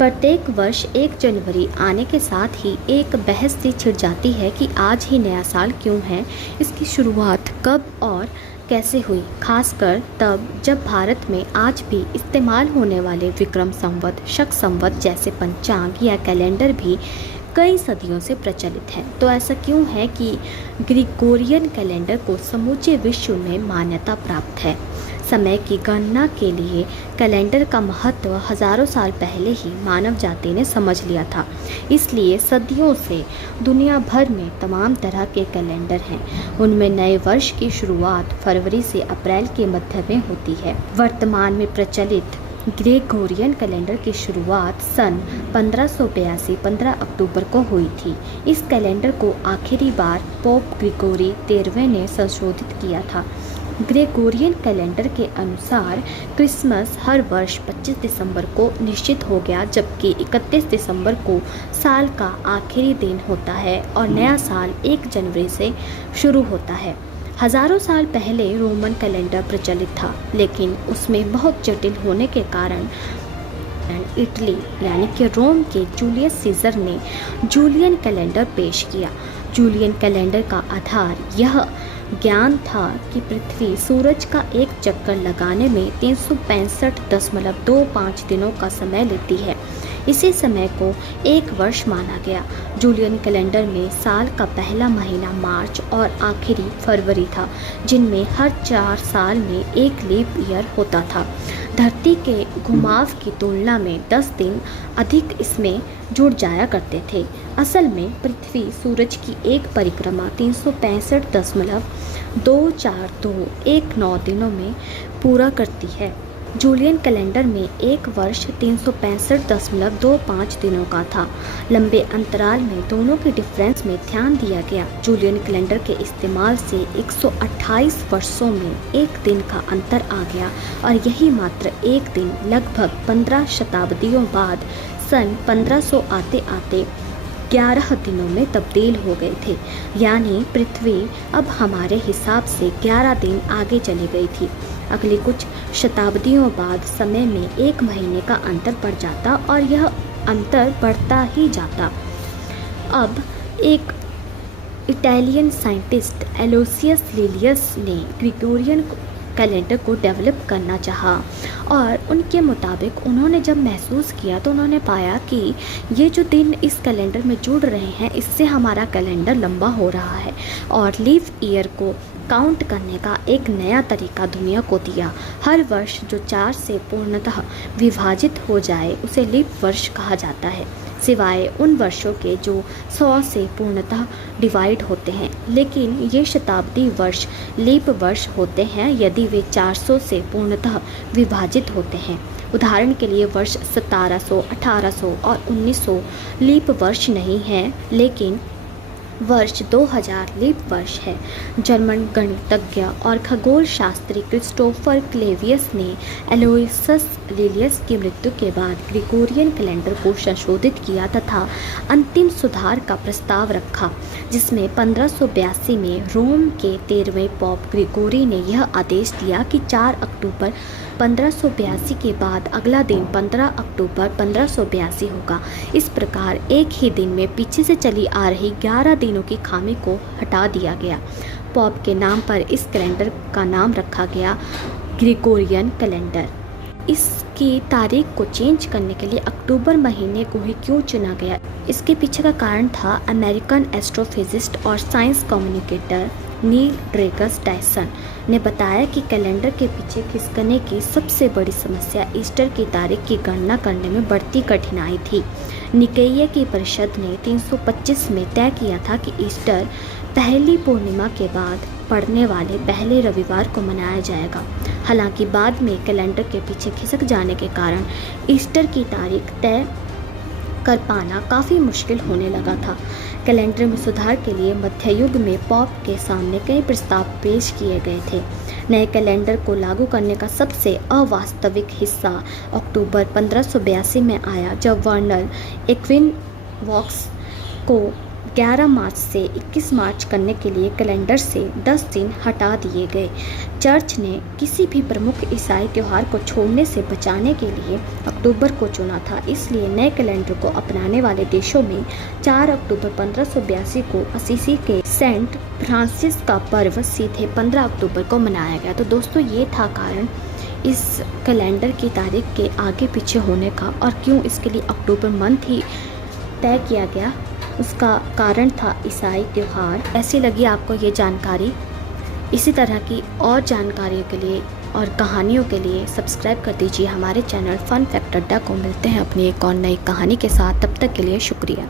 प्रत्येक वर्ष 1 जनवरी आने के साथ ही एक बहस सी छिड़ जाती है कि आज ही नया साल क्यों है, इसकी शुरुआत कब और कैसे हुई, खासकर तब जब भारत में आज भी इस्तेमाल होने वाले विक्रम संवत, शक संवत जैसे पंचांग या कैलेंडर भी कई सदियों से प्रचलित हैं। तो ऐसा क्यों है कि ग्रिगोरियन कैलेंडर को समूचे विश्व में मान्यता प्राप्त है? समय की गणना के लिए कैलेंडर का महत्व हजारों साल पहले ही मानव जाति ने समझ लिया था। इसलिए सदियों से दुनिया भर में तमाम तरह के कैलेंडर हैं। उनमें नए वर्ष की शुरुआत फरवरी से अप्रैल के मध्य में होती है। वर्तमान में प्रचलित ग्रेगोरियन कैलेंडर की शुरुआत सन 1582 15 अक्टूबर को हुई थी। इस कैलेंडर को आखिरी बार पोप ग्रिगोरी 13वें ने संशोधित किया था। ग्रेगोरियन कैलेंडर के अनुसार क्रिसमस हर वर्ष 25 दिसंबर को निश्चित हो गया, जबकि 31 दिसंबर को साल का आखिरी दिन होता है और नया साल 1 जनवरी से शुरू होता है। हजारों साल पहले रोमन कैलेंडर प्रचलित था, लेकिन उसमें बहुत जटिल होने के कारण इटली यानी कि रोम के जूलियस सीजर ने जूलियन कैलेंडर पेश किया। जूलियन कैलेंडर का आधार यह ज्ञान था कि पृथ्वी सूरज का एक चक्कर लगाने में 365.25 दिनों का समय लेती है। इसी समय को एक वर्ष माना गया। जूलियन कैलेंडर में साल का पहला महीना मार्च और आखिरी फरवरी था, जिनमें हर 4 साल में एक लीप ईयर होता था। धरती के घुमाव की तुलना में 10 दिन अधिक इसमें जुड़ जाया करते थे। असल में पृथ्वी सूरज की एक परिक्रमा 365.24219 दिनों में पूरा करती है। जूलियन कैलेंडर में एक वर्ष 365.25 दिनों का था। लंबे अंतराल में दोनों के डिफरेंस में ध्यान दिया गया। जूलियन कैलेंडर के इस्तेमाल से 128 वर्षों में एक दिन का अंतर आ गया और यही मात्र एक दिन लगभग 15 शताब्दियों बाद सन 1500 आते आते 11 दिनों में तब्दील हो गए थे। यानी पृथ्वी अब हमारे हिसाब से 11 दिन आगे चली गई थी। अगली कुछ शताब्दियों बाद समय में एक महीने का अंतर पड़ जाता और यह अंतर बढ़ता ही जाता। अब एक इटालियन साइंटिस्ट एलोसियस लिलियस ने ग्रिगोरियन कैलेंडर को डेवलप करना चाहा और उनके मुताबिक उन्होंने जब महसूस किया तो उन्होंने पाया कि ये जो दिन इस कैलेंडर में जुड़ रहे हैं, इससे हमारा कैलेंडर लंबा हो रहा है और लीप ईयर को काउंट करने का एक नया तरीका दुनिया को दिया। हर वर्ष जो 4 से पूर्णतः विभाजित हो जाए उसे लीप वर्ष कहा जाता है, सिवाय उन वर्षों के जो 100 से पूर्णतः डिवाइड होते हैं। लेकिन ये शताब्दी वर्ष लीप वर्ष होते हैं यदि वे 400 से पूर्णतः विभाजित होते हैं। उदाहरण के लिए वर्ष 1700, 1800 और 1900 लीप वर्ष नहीं हैं, लेकिन वर्ष 2000 लीप वर्ष है। जर्मन गणितज्ञ और खगोल शास्त्री क्रिस्टोफर क्लेवियस ने एलोयसस लिलियस की मृत्यु के बाद ग्रिगोरियन कैलेंडर को संशोधित किया तथा अंतिम सुधार का प्रस्ताव रखा, जिसमें 1582 में रोम के 13वें पॉप ग्रिगोरी ने यह आदेश दिया कि 4 अक्टूबर 1582 के बाद अगला दिन 15 अक्टूबर 1582 होगा। इस प्रकार एक ही दिन में पीछे से चली आ रही 11 दिनों की खामी को हटा दिया गया। पॉप के नाम पर इस कैलेंडर का नाम रखा गया ग्रिगोरियन कैलेंडर। इसकी तारीख को चेंज करने के लिए अक्टूबर महीने को ही क्यों चुना गया, इसके पीछे का कारण था अमेरिकन एस्ट्रोफिजिस्ट और साइंस कम्युनिकेटर नील ड्रेगस टायसन ने बताया कि कैलेंडर के पीछे खिसकने की सबसे बड़ी समस्या ईस्टर की तारीख की गणना करने में बढ़ती कठिनाई थी। निकेया की परिषद ने 325 में तय किया था कि ईस्टर पहली पूर्णिमा के बाद पड़ने वाले पहले रविवार को मनाया जाएगा। हालांकि बाद में कैलेंडर के पीछे खिसक जाने के कारण ईस्टर की तारीख तय कर पाना काफ़ी मुश्किल होने लगा था। कैलेंडर में सुधार के लिए मध्य युग में पॉप के सामने कई प्रस्ताव पेश किए गए थे। नए कैलेंडर को लागू करने का सबसे अवास्तविक हिस्सा अक्टूबर 1582 में आया, जब वर्नर एक्विनवॉक्स को 11 मार्च से 21 मार्च करने के लिए कैलेंडर से 10 दिन हटा दिए गए। चर्च ने किसी भी प्रमुख ईसाई त्यौहार को छोड़ने से बचाने के लिए अक्टूबर को चुना था। इसलिए नए कैलेंडर को अपनाने वाले देशों में 4 अक्टूबर 1582 को असीसी के सेंट फ्रांसिस का पर्व सीधे 15 अक्टूबर को मनाया गया। तो दोस्तों, ये था कारण इस कैलेंडर की तारीख के आगे पीछे होने का, और क्यों इसके लिए अक्टूबर मंथ ही तय किया गया, उसका कारण था ईसाई त्यौहार। ऐसी लगी आपको ये जानकारी? इसी तरह की और जानकारियों के लिए और कहानियों के लिए सब्सक्राइब कर दीजिए हमारे चैनल फन फैक्ट अड्डा को। मिलते हैं अपनी एक और नई कहानी के साथ, तब तक के लिए शुक्रिया।